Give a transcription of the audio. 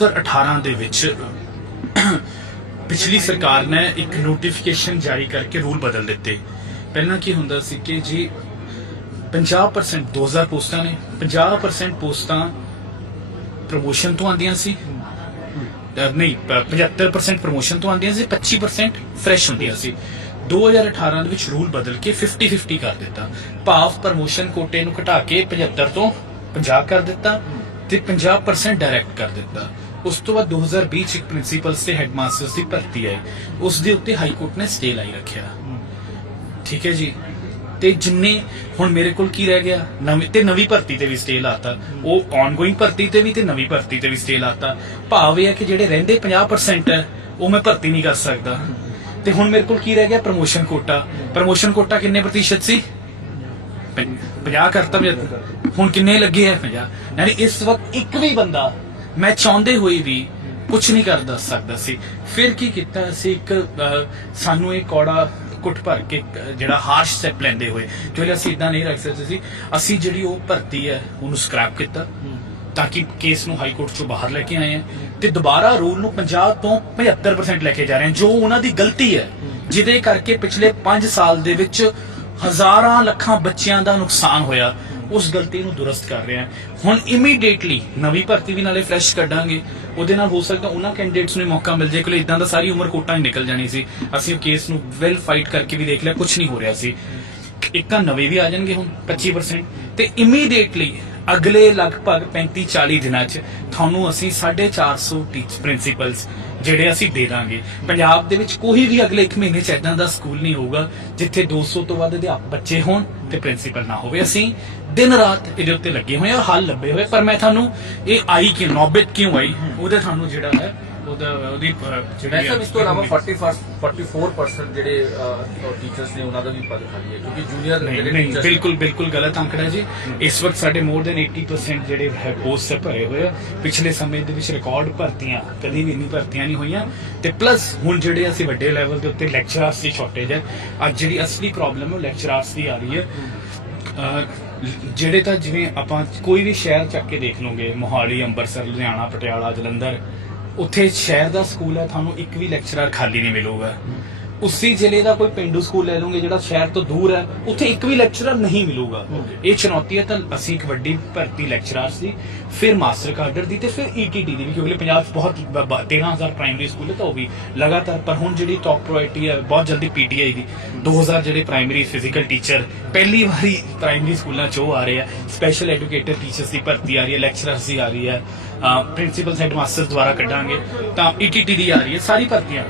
2018 ਦੇ ਵਿੱਚ ਪਿਛਲੀ ਸਰਕਾਰ ਨੇ ਇੱਕ ਨੋਟੀਫਿਕੇਸ਼ਨ ਜਾਰੀ ਕਰਕੇ ਰੂਲ ਬਦਲ ਦਿੱਤੇ। ਪਹਿਲਾਂ ਕੀ ਹੁੰਦਾ ਸੀ ਕਿ ਜੀ 50% 2000 ਪੋਸਟਾਂ ਨੇ 50% ਪੋਸਟਾਂ ਪ੍ਰਮੋਸ਼ਨ ਤੋਂ ਆਉਂਦੀਆਂ ਸੀ। ਅਹ ਨਹੀਂ ਪ- 75% ਪ੍ਰਮੋਸ਼ਨ ਤੋਂ ਆਉਂਦੀਆਂ ਸੀ 25% ਫਰੈਸ਼ ਹੁੰਦੀਆਂ ਸੀ। 2018 ਦੇ ਵਿੱਚ ਰੂਲ ਬਦਲ ਕੇ 50-50 ਕਰ ਦਿੱਤਾ। ਭਾਵ ਪ੍ਰਮੋਸ਼ਨ ਕੋਟੇ ਨੂੰ ਘਟਾ ਕੇ 75 ਤੋਂ 50 ਕਰ ਦਿੱਤਾ। ਤੇ 50% ਡਾਇਰੈਕਟ ਕਰ ਦਿੱਤਾ। ਉਸ ਤੋਂ ਬਾਅਦ 2020 ਚ ਇੱਕ ਪ੍ਰਿੰਸੀਪਲਸ ਤੇ ਹੈਡਮਾਸਟਰਸ ਦੀ ਭਰਤੀ ਆਈ। ਉਸ ਦੇ ਉੱਤੇ ਹਾਈ ਕੋਰਟ ਨੇ ਸਟੇ ਲਾਈ ਰੱਖਿਆ। ਠੀਕ ਹੈ ਜੀ? ਤੇ ਜਿੰਨੇ ਹੁਣ ਮੇਰੇ ਕੋਲ ਕੀ ਰਹਿ ਗਿਆ? ਨਵੀਂ ਤੇ ਨਵੀਂ ਭਰਤੀ ਤੇ ਵੀ ਸਟੇ ਲਾਤਾ। ਉਹ ਆਨਗੋਇੰਗ ਭਰਤੀ ਤੇ ਵੀ ਤੇ ਨਵੀਂ ਭਰਤੀ ਤੇ ਵੀ ਸਟੇ ਲਾਤਾ। ਭਾਵ ਇਹ ਹੈ ਕਿ ਜਿਹੜੇ ਰਹਿੰਦੇ 50% ਹੈ, ਉਹ ਮੈਂ ਭਰਤੀ ਨਹੀਂ ਕਰ ਸਕਦਾ। ਤੇ ਹੁਣ ਮੇਰੇ ਕੋਲ ਕੀ ਰਹਿ ਗਿਆ? ਪ੍ਰਮੋਸ਼ਨ ਕੋਟਾ ਪ੍ਰਮੋਸ਼ਨ ਕੋਟਾ ਕਿੰਨੇ ਪ੍ਰਤੀਸ਼ਤ ਸੀ? 50 ਕਰਤਾ ਮੈਂ ਹੁਣ ਕਿੰਨੇ ਲੱਗੇ ਆ 50 ਯਾਨੀ ਇਸ ਵਕਤ ਇੱਕ ਵੀ ਬੰਦਾ ਮੈਂ ਚਾਹੁੰਦੇ ਹੋਏ ਵੀ ਕੁਝ ਨਹੀਂ ਕਰ ਦੱਸ ਸਕਦਾ ਸੀ। ਫਿਰ ਕੀ ਕੀਤਾ ਅਸੀਂ ਇੱਕ ਸਾਨੂੰ ਇਹ ਕੌੜਾ ਕੁੱਟ ਭਰ ਕੇ ਜਿਹੜਾ ਹਾਰਸ਼ ਸਟੈਪ ਲੈਂਦੇ ਹੋਏ, ਜੋ ਅਸੀਂ ਇਦਾਂ ਨਹੀਂ ਰੱਖ ਸਕਦੇ ਸੀ, ਅਸੀਂ ਜਿਹੜੀ ਉਹ ਭਰਤੀ ਹੈ, ਉਹਨੂੰ ਸਕ੍ਰੈਪ ਕੀਤਾ ਤਾਂ ਕਿ ਕੇਸ ਨੂੰ ਹਾਈ ਕੋਰਟ ਚੋਂ ਬਾਹਰ ਲੈ ਕੇ ਆਏ ਆ ਤੇ ਦੁਬਾਰਾ ਰੂਲ ਨੂੰ 50 ਤੋਂ 75% ਲੈ ਕੇ ਜਾ ਰਹੇ ਹਾਂ, ਜੋ ਉਹਨਾਂ ਦੀ ਗਲਤੀ ਹੈ, ਜਿਹਦੇ ਕਰਕੇ ਪਿਛਲੇ 5 ਸਾਲ ਦੇ ਵਿੱਚ ਹਜ਼ਾਰਾਂ ਲੱਖਾਂ ਬੱਚਿਆਂ ਦਾ ਨੁਕਸਾਨ ਹੋਇਆ, ਉਸ ਗਲਤੀ ਨੂੰ ਦੁਰਸਤ ਕਰ ਰਿਹਾ ਹੁਣ ਇਮੀਡੀਏਟਲੀ ਨਵੀਂ ਭਰਤੀ ਵੀ ਨਾਲੇ ਫਰੈਸ਼ ਕੱਢਾਂਗੇ। ਉਹਦੇ ਨਾਲ ਹੋ ਸਕਦਾ ਉਹਨਾਂ ਕੈਂਡੀਡੇਟਸ ਨੂੰ ਮੌਕਾ ਮਿਲ ਜਾਏ ਕਿ ਇਦਾਂ ਦਾ ਸਾਰੀ ਉਮਰ ਕੋਟਾਂ ਹੀ ਨਿਕਲ ਜਾਣੀ ਸੀ। ਅਸੀਂ ਉਹ ਕੇਸ ਨੂੰ ਵੈਲ ਫਾਈਟ ਕਰਕੇ ਵੀ ਦੇਖ ਲਿਆ ਕੁਝ ਨਹੀਂ ਹੋ ਰਿਹਾ ਸੀ। ਇੱਕ ਤਾਂ ਨਵੇਂ ਵੀ ਆ ਜਾਣਗੇ ਹੁਣ 25% ਤੇ ਇਮੀਡੀਏਟਲੀ ਅਗਲੇ ਲਗਭਗ 35 40 ਦਿਨਾਂ 'ਚ ਤੁਹਾਨੂੰ ਅਸੀਂ 450 ਟੀਚ ਪ੍ਰਿੰਸੀਪਲਸ ਜਿਹੜੇ ਅਸੀਂ ਦੇ ਦਾਂਗੇ। ਪੰਜਾਬ ਦੇ ਵਿੱਚ ਕੋਈ ਵੀ ਅਗਲੇ 1 ਮਹੀਨੇ 'ਚ ਇਦਾਂ ਦਾ ਸਕੂਲ ਨਹੀਂ ਹੋਊਗਾ ਜਿੱਥੇ 200 ਤੋਂ ਵੱਧ ਅਧਿਆਪਕ ਬੱਚੇ ਹੋਣ ਤੇ ਪ੍ਰਿੰਸੀਪਲ ਨਾ ਹੋਵੇ। ਅਸੀਂ ਦਿਨ ਰਾਤ ਇਹਦੇ ਉੱਤੇ ਲੱਗੇ ਹੋਏ ਆ ਹੱਲ ਲੱਭੇ ਹੋਏ। ਪਰ ਮੈਂ ਤੁਹਾਨੂੰ ਇਹ ਆਈ ਕਿ ਨੌਬਤ ਕਿਉਂ ਆਈ? ਉਹਦੇ ਤੁਹਾਨੂੰ ਜਿਹੜਾ ਹੈ ਉਹਦਾ ਉਹਦੀ ਜਿਹੜੀ ਵੈਸੇ ਇਸ ਤੋਂ ਇਲਾਵਾ 41 44% ਜਿਹੜੇ ਟੀਚਰਸ ਨੇ ਉਹਨਾਂ ਦਾ ਵੀ ਪਦ ਖਾਲੀ ਹੈ ਕਿਉਂਕਿ ਜੂਨੀਅਰ ਜਿਹੜੇ ਨਹੀਂ ਬਿਲਕੁਲ ਬਿਲਕੁਲ ਗਲਤ ਅੰਕੜਾ ਜੀ। ਇਸ ਵਕਤ ਸਾਡੇ ਮੋਰ ਦੈਨ 80% ਜਿਹੜੇ ਹੈ ਪੋਸਟ ਭਰੇ ਹੋਏ ਆ। ਪਿਛਲੇ ਸਮੇਂ ਦੇ ਵਿੱਚ ਰਿਕਾਰਡ ਭਰਤੀਆਂ ਕਦੀ ਵੀ ਇੰਨੀ ਭਰਤੀਆਂ ਨਹੀਂ ਹੋਈਆਂ। ਤੇ ਪਲੱਸ ਹੁਣ ਜਿਹੜੇ ਅਸੀਂ ਵੱਡੇ ਲੈਵਲ ਦੇ ਉੱਤੇ ਲੈਕਚਰਰਸ ਦੀ ਸ਼ਾਰਟੇਜ ਹੈ ਅੱਜ ਜਿਹੜੀ ਅਸਲੀ ਪ੍ਰੋਬਲਮ ਹੈ ਉਹ ਲੈਕਚਰਰਸ ਦੀ ਆ ਰਹੀ ਹੈ। ਅਹ, ਜਿਹੜੇ ਤਾਂ ਜਿਵੇਂ ਆਪਾਂ ਕੋਈ ਵੀ ਸ਼ਹਿਰ ਚੱਕ ਕੇ ਦੇਖ ਲਓਗੇ ਮੋਹਾਲੀ ਅੰਮ੍ਰਿਤਸਰ ਲੁਧਿਆਣਾ ਪਟਿਆਲਾ ਜਲੰਧਰ ਉੱਥੇ ਸ਼ਹਿਰ ਦਾ ਸਕੂਲ ਹੈ ਤੁਹਾਨੂੰ ਇੱਕ ਵੀ ਲੈਕਚਰਰ ਖਾਲੀ ਨਹੀਂ ਮਿਲੂਗਾ। ਉਸੇ ਜ਼ਿਲ੍ਹੇ ਦਾ ਕੋਈ ਪਿੰਡੂ ਸਕੂਲ ਲੈ ਲਓਗੇ ਜਿਹੜਾ ਸ਼ਹਿਰ ਤੋਂ ਦੂਰ ਹੈ ਉੱਥੇ ਇੱਕ ਵੀ ਲੈਕਚਰਰ ਨਹੀਂ ਮਿਲੂਗਾ। ਇਹ ਚੁਣੌਤੀ ਹੈ ਤਾਂ ਅਸੀਂ ਇੱਕ ਵੱਡੀ ਭਰਤੀ ਲੈਕਚਰਰ ਸੀ ਫਿਰ ਮਾਸਟਰ ਕਾਡਰ ਦੀ ਤੇ ਫਿਰ ਈਟੀਟੀ ਦੀ ਵੀ ਕਿਉਂਕਿ ਪੰਜਾਬ 'ਚ ਬਹੁਤ ਬ- ਬ- 13000 ਪ੍ਰਾਇਮਰੀ ਸਕੂਲ ਹੈ ਤਾਂ ਉਹ ਵੀ ਲਗਾਤਾਰ ਪਰ ਹੁਣ ਜਿਹੜੀ ਟੌਪ ਪ੍ਰਾਇੋਰਟੀ ਹੈ ਬਹੁਤ ਜਲਦੀ ਪੀਟੀਆਈ ਦੀ। 2000 ਜਿਹੜੇ ਪ੍ਰਾਇਮਰੀ ਫਿਜ਼ੀਕਲ ਟੀਚਰ ਪਹਿਲੀ ਵਾਰੀ ਪ੍ਰਾਇਮਰੀ ਸਕੂਲਾਂ 'ਚ ਉਹ ਆ ਰਹੇ ਆ। ਸਪੈਸ਼ਲ ਐਜੂਕੇਟਡ ਟੀਚਰਸ ਦੀ ਭਰਤੀ ਆ ਰਹੀ ਹੈ ਲੈਕਚਰਰਸ ਦੀ ਆ ਰਹੀ ਹੈ। ਪ੍ਰਿੰਸੀਪਲ ਹੈਡਮਾਸਟਰ ਦੁਆਰਾ ਕੱਢਾਂਗੇ ਤਾਂ ਈਟੀਟੀ ਦੀ ਆ ਰਹੀ ਹੈ ਸਾਰੀ ਭਰਤੀਆਂ